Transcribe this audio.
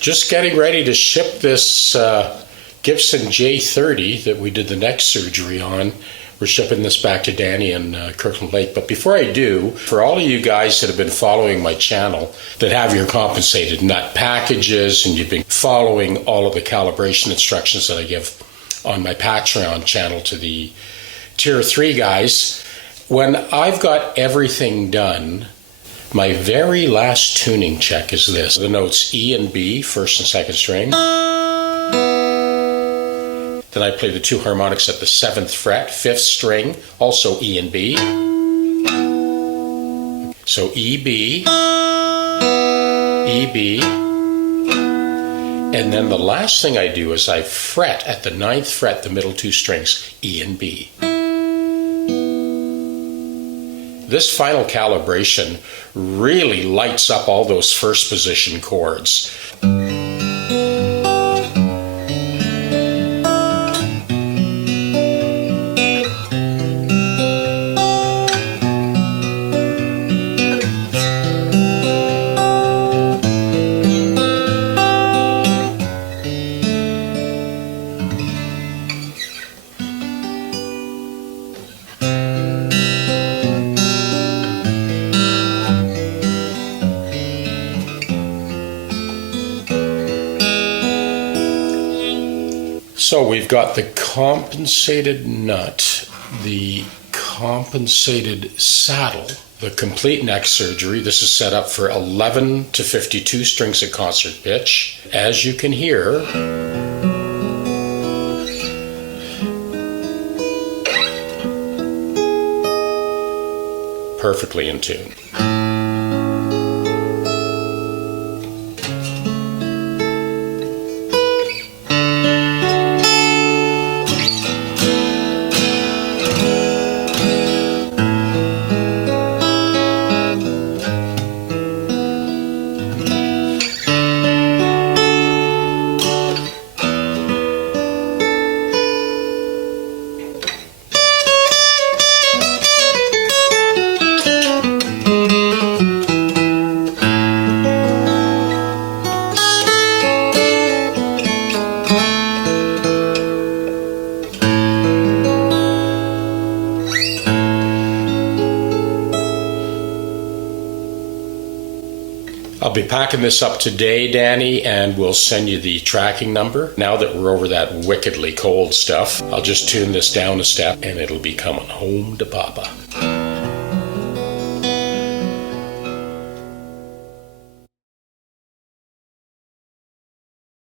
Just getting ready to ship this Gibson J-30 that we did the neck surgery on. We're shipping this back to Danny in Kirkland Lake. But before I do, for all of you guys that have been following my channel that have your compensated nut packages and you've been following all of the calibration instructions that I give on my Patreon channel to the Tier 3 guys, when I've got everything done, my very last tuning check is this. The notes E and B, first and second string. Then I play the two harmonics at the 7th fret, 5th string, also E and B. So E, B, E, B. And then the last thing I do is I fret at the 9th fret, the middle two strings, E and B. This final calibration really lights up all those first position chords. So we've got the compensated nut, the compensated saddle, the complete neck surgery. This is set up for 11 to 52 strings at concert pitch. As you can hear, perfectly in tune. I'll be packing this up today, Danny, and we'll send you the tracking number. Now that we're over that wickedly cold stuff, I'll just tune this down a step and it'll be coming home to Papa.